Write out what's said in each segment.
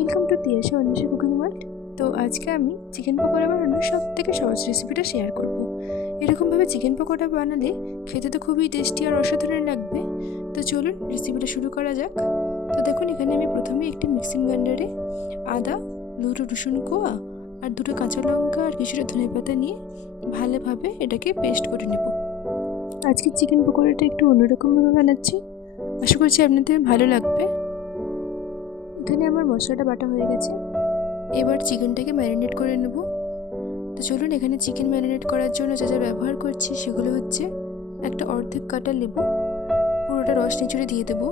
Welcome to Tiyasha Anwesha cooking world. তো আজকে আমি চিকেন পকোড়া বানানোর সবথেকে সহজ রেসিপিটা শেয়ার করব। এরকমভাবে চিকেন পকোড়া বানালে খেতে তো খুবই টেস্টি আর অসাধারণ লাগবে। তো চলুন রেসিপিটা শুরু করা যাক। তো দেখুন, এখানে আমি প্রথমে একটি মিক্সিং গ্রাইন্ডারে আদা, দুটো রসুন কোয়া আর দুটো কাঁচা লঙ্কা আর কিছুটা ধনেপাতা নিয়ে ভালোভাবে এটাকে পেস্ট করে নেব। আজকে চিকেন পকোড়াটা একটু অন্যরকমভাবে বানাচ্ছি, আশা করছি আপনাদের ভালো লাগবে। এখানে আমার মশলাটা বাটা হয়ে গেছে, এবার চিকেনটাকে ম্যারিনেট করে নেব। তো চলুন, এখানে চিকেন ম্যারিনেট করার জন্য যা যা ব্যবহার করছি সেগুলো হচ্ছে একটা অর্ধেক কাটা লেবু, পুরোটা রস নিচড়ে দিয়ে দেবো।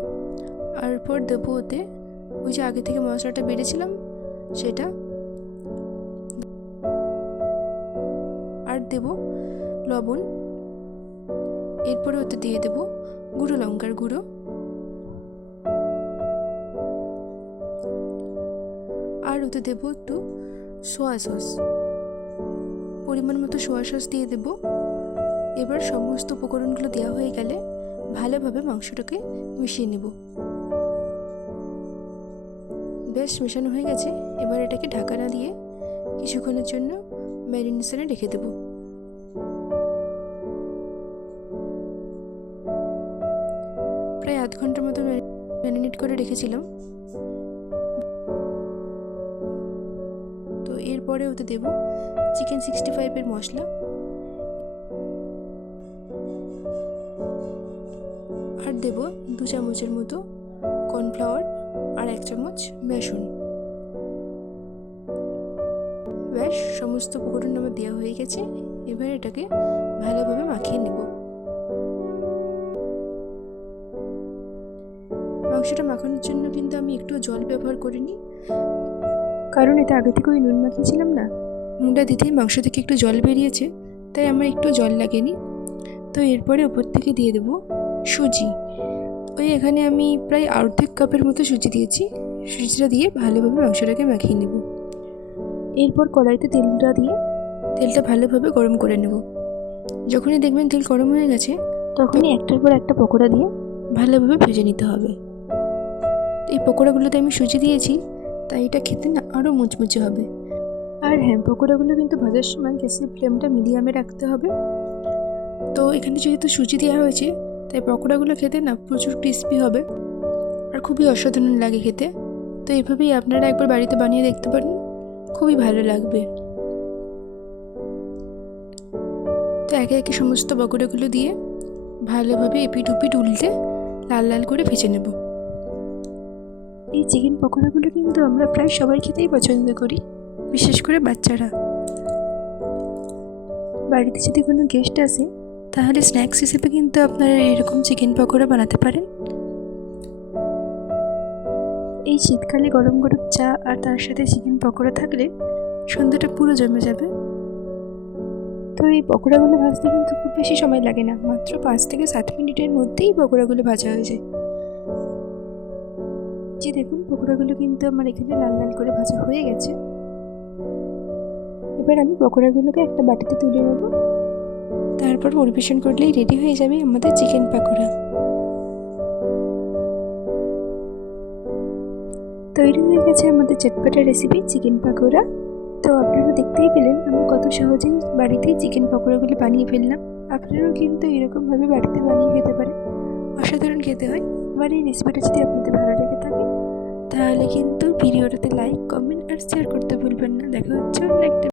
আর পর দেবো ওতে ওই যে আগে থেকে মশলাটা বেড়েছিলাম সেটা, আর দেব লবণ। এরপরে ওতে দিয়ে দেবো গুঁড়ো লঙ্কার গুঁড়ো, আর ওতে দেবো একটু সোয়া সস, পরিমাণ মতো সোয়া সস দিয়ে দেব। এবার সমস্ত উপকরণগুলো দেওয়া হয়ে গেলে ভালোভাবে মাংসটাকে মিশিয়ে নেব। বেশ মেশানো হয়ে গেছে, এবার এটাকে ঢাকনা দিয়ে কিছুক্ষণের জন্য ম্যারিনেশনে রেখে দেব। প্রায় আধ ঘন্টার মতো ম্যারিনেট করে রেখেছিলাম। তো এরপরে ওতে দেব চিকেন 65-এর মশলা, আর দেব 2 চামচের মতো কর্নফ্লাওয়ার আর 1 চামচ বেসন। ব্যাস সমস্ত উপকরণ আমার দেওয়া হয়ে গেছে, এবার এটাকে ভালোভাবে মাখিয়ে নেব। মাংসটা মাখানোর জন্য কিন্তু আমি একটু জল ব্যবহার করিনি, কারণ এটা আগে থেকে ওই নুন মাখিয়েছিলাম না, নুনটা দিতেই মাংস থেকে একটু জল বেরিয়েছে, তাই আমার একটু জল লাগেনি। তো এরপরে ওপর থেকে দিয়ে দেবো সুজি। ওই এখানে আমি প্রায় অর্ধেক কাপের মতো সুজি দিয়েছি। সুজিটা দিয়ে ভালোভাবে মাংসটাকে মাখিয়ে নেব। এরপর কড়াইতে তেলটা ভালোভাবে গরম করে নেব। যখনই দেখবেন তেল গরম হয়ে গেছে তখনই একটার পর একটা পকোড়া দিয়ে ভালোভাবে ভেজে নিতে হবে। এই পকোড়াগুলোতে আমি সুজি দিয়েছি, তাই এটা খেতে না আরও মুচমুচে হবে। আর হ্যাঁ, পকোড়াগুলো কিন্তু ভাজার সময় গ্যাসের ফ্লেমটা মিডিয়ামে রাখতে হবে। তো এখানে যেহেতু সুজি দেওয়া হয়েছে তাই পকোড়াগুলো খেতে না প্রচুর ক্রিস্পি হবে আর খুবই অসাধারণ লাগে খেতে। তো এইভাবেই আপনারা একবার বাড়িতে বানিয়ে দেখতে পারেন, খুবই ভালো লাগবে। তো একে একে সমস্ত পকোড়াগুলো দিয়ে ভালোভাবে এপিট উপিট উল্টে লাল লাল করে ভেজে নেব। এই চিকেন পকোড়াগুলো কিন্তু আমরা প্রায় সবাই খেতেই পছন্দ করি, বিশেষ করে বাচ্চারা। বাড়িতে যদি কোনো গেস্ট আসে তাহলে স্ন্যাক্স হিসেবে কিন্তু আপনারা এরকম চিকেন পকোড়া বানাতে পারেন। এই শীতকালে গরম গরম চা আর তার সাথে চিকেন পকোড়া থাকলে সন্ধ্যাটা পুরো জমে যাবে। তো এই পকোড়াগুলো ভাজতে কিন্তু খুব বেশি সময় লাগে না, মাত্র 5 থেকে 7 মিনিটের মধ্যেই পকোড়াগুলো ভাজা হয়ে যায়। যে দেখুন, পকোড়াগুলো কিন্তু আমার এখানে লাল লাল করে ভাজা হয়ে গেছে। এবার আমি পকোড়াগুলোকে একটা বাটিতে তুলে নেব, তারপর পরিবেশন করলেই রেডি হয়ে যাবে আমাদের চিকেন পকোড়া। তৈরি হয়ে গেছে আমাদের চটপটা রেসিপি চিকেন পকোড়া। তো আপনারা দেখতেই পেলেন আমি কত সহজেই বাড়িতেই চিকেন পকোড়াগুলো বানিয়ে ফেললাম। আপনারাও কিন্তু এরকমভাবে বাড়িতে বানিয়ে খেতে পারেন, অসাধারণ খেতে হয়। এবার এই রেসিপিটা যদি আপনাদের ভালো লেগে থাকে তাহলে কিন্তু ভিডিওটাতে লাইক, কমেন্ট আর শেয়ার করতে ভুলবেন না। দেখা হচ্ছে অন্য একটা